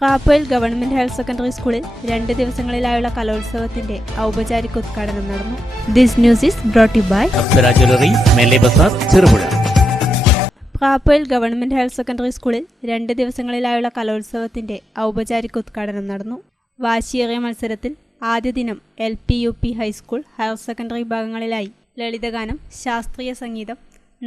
പ്രാപ്പയിൽ government higher secondary സ്കൂളിൽ രണ്ട് ദിവസങ്ങളിലായുള്ള കലോത്സവത്തിന്റെ ഔപചാരിക ഉദ്ഘാടനം നടന്നു. This news is brought by Cherupuzha. പ്രാപ്പയിൽ government higher secondary സ്കൂളിൽ രണ്ട് ദിവസങ്ങളിലായുള്ള കലോത്സവത്തിന്റെ ഔപചാരിക ഉദ്ഘാടനം നടന്നു. വാശിയേറിയ മത്സരത്തിൽ ആദ്യ ദിനം L P U P high school higher secondary വിഭാഗങ്ങളിലായി ലളിതഗാനം ശാസ്ത്രീയ സംഗീതം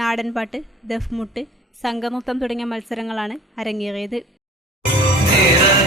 നാടൻപാട്ട് ദഫ്മുട്ട് സംഘനൃത്തം തുടങ്ങിയ മത്സരങ്ങളാണ് അരങ്ങേറിയത്.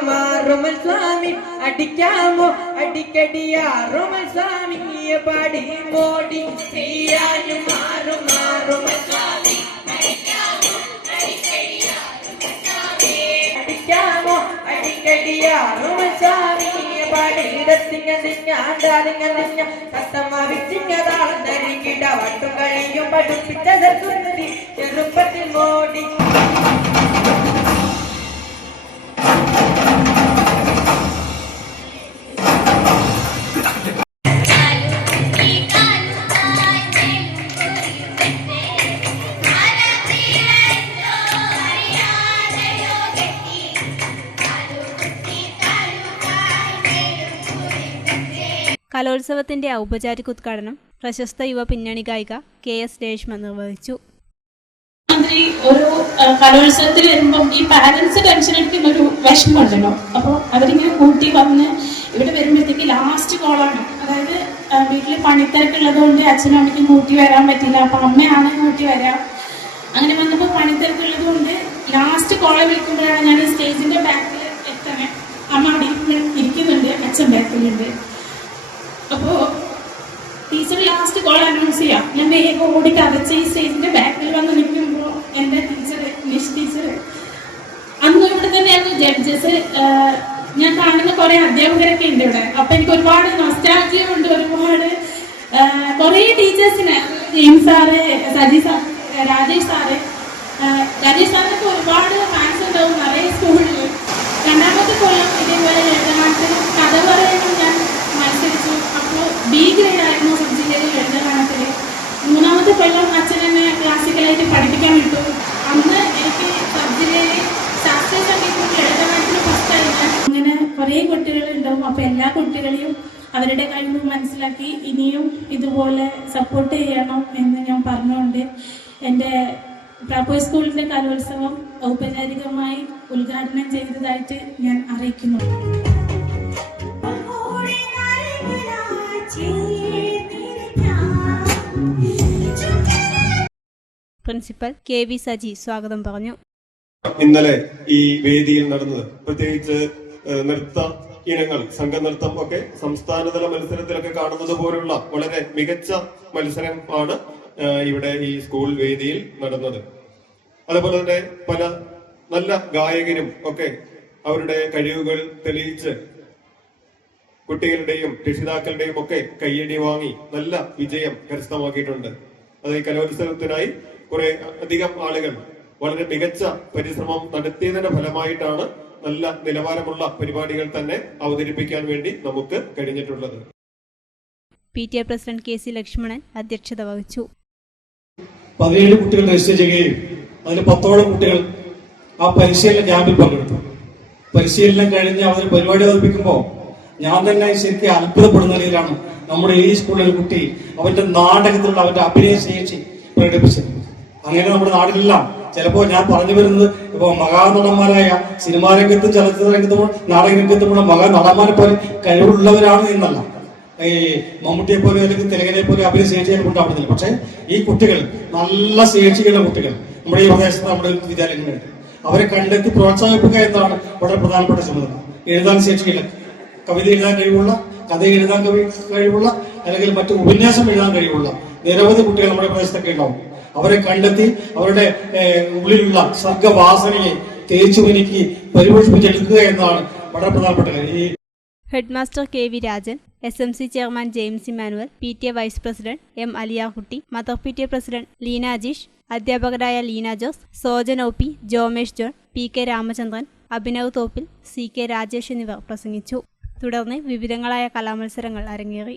മാറുമൽ സ്വാമി. അടിക്കാമോ? അടിക്കടിയാറുമൽ സ്വാമി. പാടി മോടി. സ്വാമി. ചെറുപ്പത്തിൽ മോടി കലോത്സവത്തിന്റെ ഔപചാരിക ഉദ്ഘാടനം പ്രശസ്ത യുവ പിന്നണി ഗായിക കെ എസ് രേഷ്മ നിർവഹിച്ചു. മന്ത്രി ആ, കലോത്സവത്തിൽ വരുമ്പം ഈ പാരന്റ്സ് ടെൻഷൻ എടുക്കുന്ന ഒരു വിഷമമുണ്ടല്ലോ. അപ്പോൾ അവരിങ്ങനെ കൂട്ടി വന്ന് ഇവിടെ വരുമ്പോഴത്തേക്ക് ലാസ്റ്റ് കോളാണ് അതായത് വീട്ടിൽ പണിത്തിരക്കുള്ളത് കൊണ്ട് അച്ഛനും അമ്മയ്ക്കും കൂട്ടി വരാൻ പറ്റില്ല. അപ്പൊ അമ്മയാണ് കൂട്ടി വരാം. അങ്ങനെ വന്നപ്പോൾ പണിത്തിരക്കുള്ളത് കൊണ്ട് ലാസ്റ്റ് കോളെ വിളിക്കുമ്പോഴാണ് ഞാൻ സ്റ്റേജിന്റെ ബാക്കിൽ എത്തണേ. അമ്മ അവിടെ ഇരിക്കുന്നുണ്ട് അച്ഛൻ ബാക്കിലുണ്ട് അപ്പോ ടീച്ചർ ലാസ്റ്റ് കോൾ അനൗൺസ് ചെയ്യാം. ഞാൻ വേഗം ഓടി കരച്ച ഈ സ്റ്റേജിന്റെ ബാക്കിൽ വന്ന് നിൽക്കുമ്പോൾ എന്റെ ടീച്ചർ നിഷ് ടീച്ചർ അന്ന് ഇവിടെ തന്നെയായിരുന്നു ജഡ്ജസ് ഞാൻ കാണുന്ന കുറെ അധ്യാപകരൊക്കെ ഉണ്ട് ഇവിടെ. അപ്പൊ എനിക്ക് ഒരുപാട് നൊസ്റ്റാൾജിയം ഉണ്ട് ഒരുപാട് കുറെ ടീച്ചേഴ്സിന് James sir Saji sir Rajesh sir Rajesh സാറിനൊക്കെ ഒരുപാട് ഫാൻസ് ഉണ്ടാവും. നിറയെ സ്കൂളിൽ രണ്ടാമത്തെ കൊല്ലം ഇതേപോലെ ലളിതഗാനത്തിന് കഥ കൊല്ലം അച്ഛൻ എന്നെ ക്ലാസിക്കലായിട്ട് പഠിപ്പിക്കാൻ വിട്ടു. അന്ന് എനിക്ക് സബ് ജില്ലയിൽ ശാസ്ത്രീയ സംഗീതത്തിൽ ഫസ്റ്റ് ആയിരുന്നു. അങ്ങനെ കുറേ കുട്ടികളുണ്ടാവും അപ്പോൾ എല്ലാ കുട്ടികളെയും അവരുടെ കഴിവ് മനസ്സിലാക്കി ഇനിയും ഇതുപോലെ സപ്പോർട്ട് ചെയ്യണം എന്ന് ഞാൻ പറഞ്ഞുകൊണ്ട് എന്റെ പ്രാപ്പോയ് സ്കൂളിന്റെ കലോത്സവം ഔപചാരികമായി ഉദ്ഘാടനം ചെയ്തതായിട്ട് ഞാൻ അറിയിക്കുന്നു. പ്രിൻസിപ്പൽ കെ വി സജി സ്വാഗതം പറഞ്ഞു. ഇന്നലെ ഈ വേദിയിൽ നടന്നത് പ്രത്യേകിച്ച് നൃത്ത ഇനങ്ങൾ സംഘനൃത്തം ഒക്കെ സംസ്ഥാനതല മത്സരത്തിലൊക്കെ കാണുന്നത് പോലുള്ള വളരെ മികച്ച മത്സരമാണ് ഇവിടെ ഈ സ്കൂൾ വേദിയിൽ നടന്നത്. അതുപോലെ തന്നെ പല നല്ല ഗായകരും ഒക്കെ അവരുടെ കഴിവുകൾ തെളിയിച്ച് കുട്ടികളുടെയും രക്ഷിതാക്കളുടെയും ഒക്കെ കയ്യടി വാങ്ങി നല്ല വിജയം കരസ്ഥമാക്കിയിട്ടുണ്ട്. അത് ഈ കലോത്സവത്തിനായി കുറെ അധികം ആളുകൾ വളരെ മികച്ച പരിശ്രമം നടത്തിയതിന്റെ ഫലമായിട്ടാണ് നല്ല നിലവാരമുള്ള പരിപാടികൾ തന്നെ അവതരിപ്പിക്കാൻ വേണ്ടി നമുക്ക് കഴിഞ്ഞിട്ടുള്ളത്. P T A president K C Lakshmanan അധ്യക്ഷത വഹിച്ചു. പതിനേഴ് കുട്ടികൾ രജിസ്റ്റർ ചെയ്യുകയും അതിൽ പത്തോളം കുട്ടികൾ ആ പരിശീലന ക്യാമ്പിൽ പങ്കെടുത്തു. പരിശീലനം കഴിഞ്ഞ് അവർ പരിപാടി അവതരിപ്പിക്കുമ്പോൾ ഞാൻ തന്നെ ശരിക്കും അത്ഭുതപ്പെടുന്ന നിലയിലാണ് നമ്മുടെ ഈ സ്കൂളിലെ കുട്ടി അവന്റെ നാടകത്തിലുള്ള അവന്റെ അഭിനയ ശേഷി പ്രകടിപ്പിച്ചത്. അങ്ങനെ നമ്മുടെ നാട്ടിലെല്ലാം ചിലപ്പോൾ ഞാൻ പറഞ്ഞു വരുന്നത് ഇപ്പൊ മഹാനടന്മാരായ സിനിമാ രംഗത്തും ചലച്ചിത്ര രംഗത്തും നാടക രംഗത്തുമുള്ള മഹാനടന്മാരെ പോലെ കഴിവുള്ളവരാണ് എന്നല്ല. ഈ മമ്മൂട്ടിയെ പോലെ അല്ലെങ്കിൽ തിലകനെ പോലെ അഭിനയ ശേഷികൾ ഉണ്ടാവുന്നില്ല പക്ഷേ ഈ കുട്ടികൾ നല്ല ശേഷിയുള്ള കുട്ടികൾ നമ്മുടെ ഈ പ്രദേശത്ത് നമ്മുടെ വിദ്യാലയങ്ങളുണ്ട്. അവരെ കണ്ടെത്തി പ്രോത്സാഹിപ്പിക്കുക എന്നതാണ് വളരെ പ്രധാനപ്പെട്ട ചുമതല. എഴുതാൻ ശേഷിയില്ല കവിത എഴുതാൻ കഴിവുള്ള കഥ എഴുതാൻ കഴിവുള്ള അല്ലെങ്കിൽ മറ്റു ഉപന്യാസം എഴുതാൻ കഴിവുള്ള നിരവധി കുട്ടികൾ നമ്മുടെ പ്രദേശത്തൊക്കെ ഉണ്ടാവും. അവരെ കണ്ടെത്തി അവരുടെ ഉള്ളിലുള്ള സർഗവാസനയെ തേച്ചു മിനുക്കി പരിപോഷിപ്പിച്ചെടുക്കുക എന്നതാണ് വളരെ പ്രധാനപ്പെട്ട കാര്യം. Headmaster K V Rajan S M C chairman James Emmanuel P T A vice president M Aliyahutty mother P T A president Leena Ajeesh അധ്യാപകരായ Leena Jose Sojan O P Jomesh John P K Ramachandran Abhinav Thoppil C K Rajesh എന്നിവർ പ്രസംഗിച്ചു. തുടർന്ന് വിവിധങ്ങളായ കലാമത്സരങ്ങൾ അരങ്ങേറി.